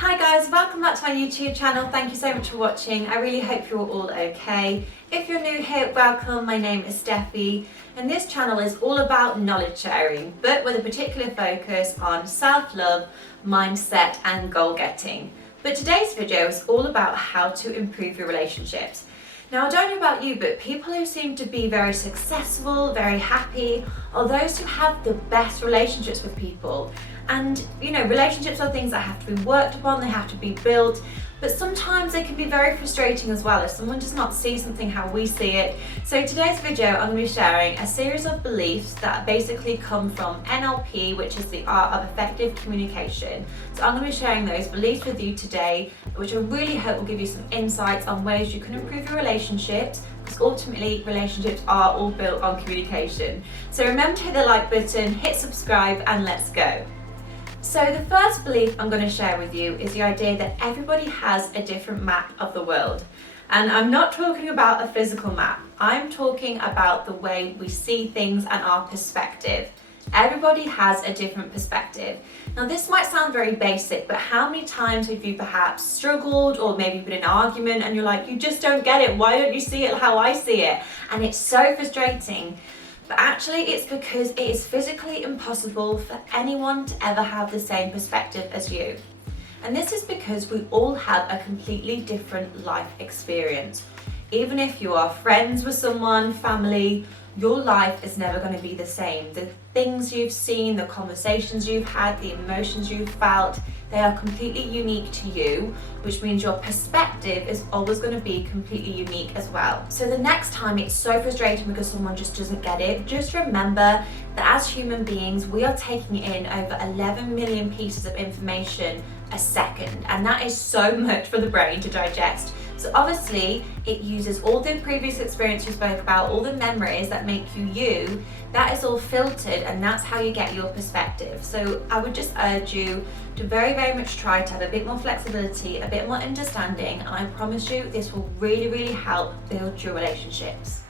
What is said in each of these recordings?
Hi guys, welcome back to my YouTube channel. Thank you so much for watching. I really hope you're all okay. If you're new here, welcome. My name is Steffi and this channel is all about knowledge sharing, but with a particular focus on self-love, mindset and goal getting. But today's video is all about how to improve your relationships. Now, I don't know about you, but people who seem to be very successful, very happy, are those who have the best relationships with people. And relationships are things that have to be worked upon, they have to be built, but sometimes they can be very frustrating as well if someone does not see something how we see it. So today's video, I'm going to be sharing a series of beliefs that basically come from NLP, which is the art of effective communication. So I'm going to be sharing those beliefs with you today, which I really hope will give you some insights on ways you can improve your relationships, because ultimately relationships are all built on communication. So remember to hit the like button, hit subscribe, and let's go. So the first belief I'm going to share with you is the idea that everybody has a different map of the world. And I'm not talking about a physical map. I'm talking about the way we see things and our perspective. Everybody has a different perspective. Now this might sound very basic, but how many times have you perhaps struggled or maybe been in an argument and you're like, you just don't get it. Why don't you see it how I see it? And it's so frustrating. But actually it's because it is physically impossible for anyone to ever have the same perspective as you. And this is because we all have a completely different life experience. Even if you are friends with someone, family, your life is never going to be the same. The things you've seen, the conversations you've had, the emotions you've felt, they are completely unique to you, which means your perspective is always going to be completely unique as well. So the next time it's so frustrating because someone just doesn't get it, just remember that as human beings, we are taking in over 11 million pieces of information a second, and that is so much for the brain to digest. So obviously it uses all the previous experience we spoke about, all the memories that make you you, that is all filtered, and that's how you get your perspective. So I would just urge you to very, very much try to have a bit more flexibility, a bit more understanding, and I promise you this will really, really help build your relationships.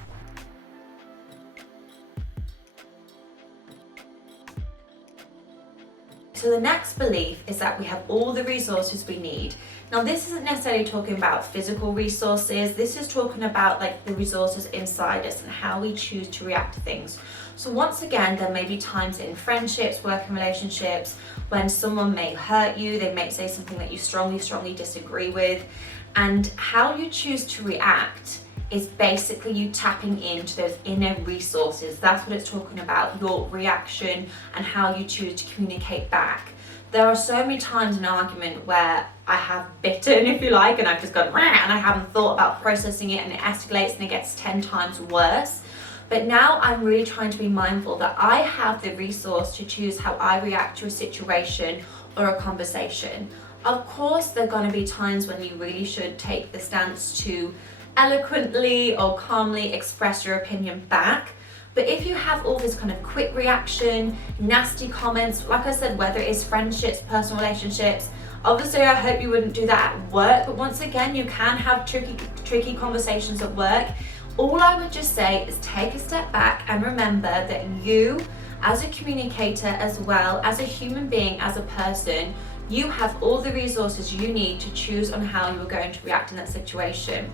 So the next belief is that we have all the resources we need. Now this isn't necessarily talking about physical resources, this is talking about like the resources inside us and how we choose to react to things. So once again, there may be times in friendships, working relationships, when someone may hurt you, they may say something that you strongly disagree with, and how you choose to react is basically you tapping into those inner resources. That's what it's talking about, your reaction and how you choose to communicate back. There are so many times in an argument where I have bitten, if you like, and I've just gone, rah, and I haven't thought about processing it, and it escalates and it gets 10 times worse. But now I'm really trying to be mindful that I have the resource to choose how I react to a situation or a conversation. Of course, there are going to be times when you really should take the stance to eloquently or calmly express your opinion back. But if you have all this kind of quick reaction, nasty comments, like I said, whether it is friendships, personal relationships, obviously I hope you wouldn't do that at work, but once again, you can have tricky conversations at work. All I would just say is take a step back and remember that you, as a communicator as well, as a human being, as a person, you have all the resources you need to choose on how you are going to react in that situation.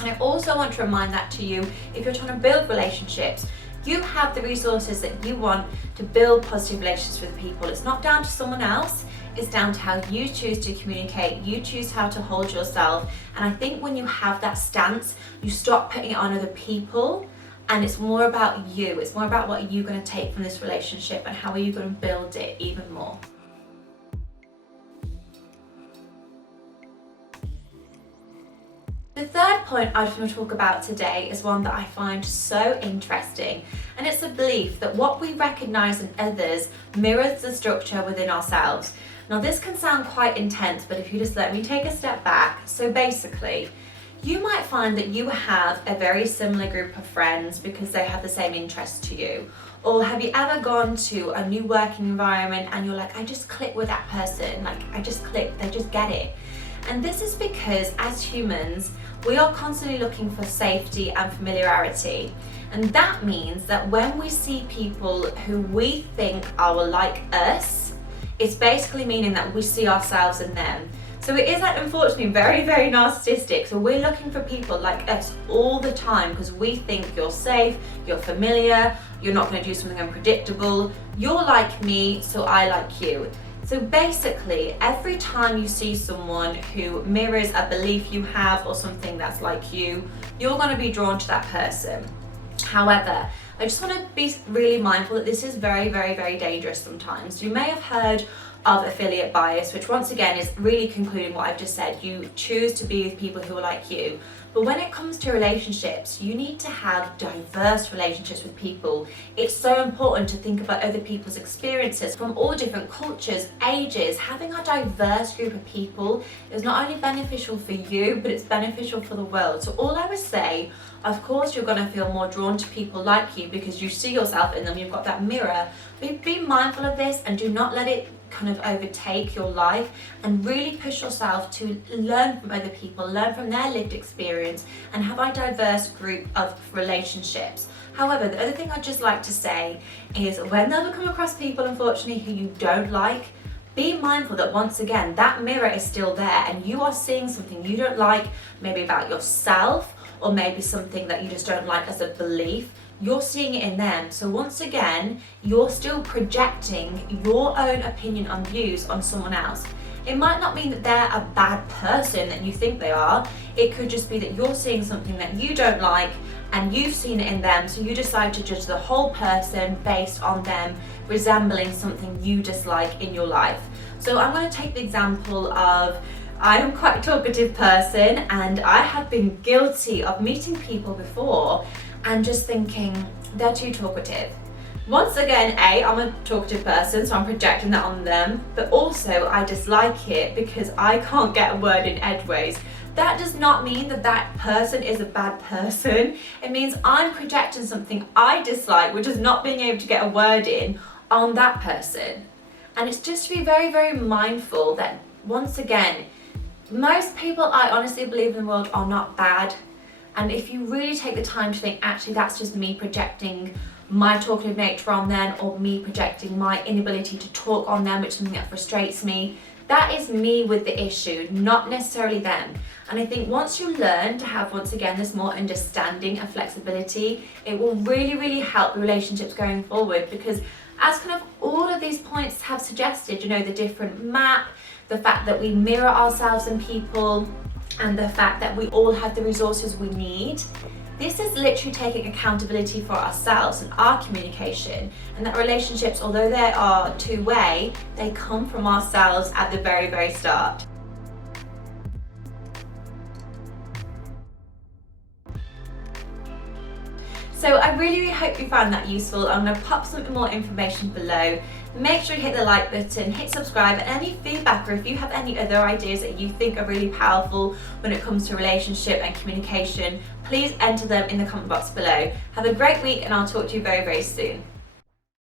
And I also want to remind that to you, if you're trying to build relationships, you have the resources that you want to build positive relationships with people. It's not down to someone else, it's down to how you choose to communicate, you choose how to hold yourself. And I think when you have that stance, you stop putting it on other people, and it's more about you. It's more about what you're going to take from this relationship and how are you going to build it even more. The third point I just want to talk about today is one that I find so interesting, and it's a belief that what we recognize in others mirrors the structure within ourselves. Now this can sound quite intense, but if you just let me take a step back. So basically, you might find that you have a very similar group of friends because they have the same interests to you. Or have you ever gone to a new working environment and you're like, I just click with that person, like I just click, they just get it. And this is because as humans, we are constantly looking for safety and familiarity. And that means that when we see people who we think are like us, it's basically meaning that we see ourselves in them. So it is like, unfortunately, very, very narcissistic. So we're looking for people like us all the time because we think you're safe, you're familiar, you're not going to do something unpredictable, you're like me, so I like you. So basically, every time you see someone who mirrors a belief you have or something that's like you, you're going to be drawn to that person. However, I just want to be really mindful that this is very, very, very dangerous sometimes. You may have heard of affiliate bias, which once again is really concluding what I've just said. You choose to be with people who are like you. But when it comes to relationships, you need to have diverse relationships with people. It's so important to think about other people's experiences from all different cultures, ages. Having a diverse group of people is not only beneficial for you, but it's beneficial for the world. So all I would say, of course, you're going to feel more drawn to people like you because you see yourself in them, you've got that mirror. But be mindful of this and do not let it kind of overtake your life, and really push yourself to learn from other people, learn from their lived experience, and have a diverse group of relationships. However, the other thing I'd just like to say is whenever you come across people, unfortunately, who you don't like, be mindful that once again, that mirror is still there and you are seeing something you don't like, maybe about yourself, or maybe something that you just don't like as a belief. You're seeing it in them. So once again, you're still projecting your own opinion and views on someone else. It might not mean that they're a bad person that you think they are. It could just be that you're seeing something that you don't like and you've seen it in them, so you decide to judge the whole person based on them resembling something you dislike in your life. So I'm going to take the example of, I am quite a talkative person and I have been guilty of meeting people before and just thinking they're too talkative. Once again, I'm a talkative person, so I'm projecting that on them, but also I dislike it because I can't get a word in edgeways. That does not mean that that person is a bad person. It means I'm projecting something I dislike, which is not being able to get a word in, on that person. And it's just to be very, very mindful that, once again, most people, I honestly believe, in the world are not bad. And if you really take the time to think, actually, that's just me projecting my talkative nature on them, or me projecting my inability to talk on them, which is something that frustrates me, that is me with the issue, not necessarily them. And I think once you learn to have, once again, this more understanding and flexibility, it will really, really help relationships going forward, because as kind of all of these points have suggested, you know, the different map, the fact that we mirror ourselves in people, and the fact that we all have the resources we need, this is literally taking accountability for ourselves and our communication, and that relationships, although they are two-way, they come from ourselves at the very, very start. So I really, really hope you found that useful. I'm going to pop some more information below. Make sure you hit the like button, hit subscribe, and any feedback, or if you have any other ideas that you think are really powerful when it comes to relationship and communication, please enter them in the comment box below. Have a great week, and I'll talk to you very, very soon.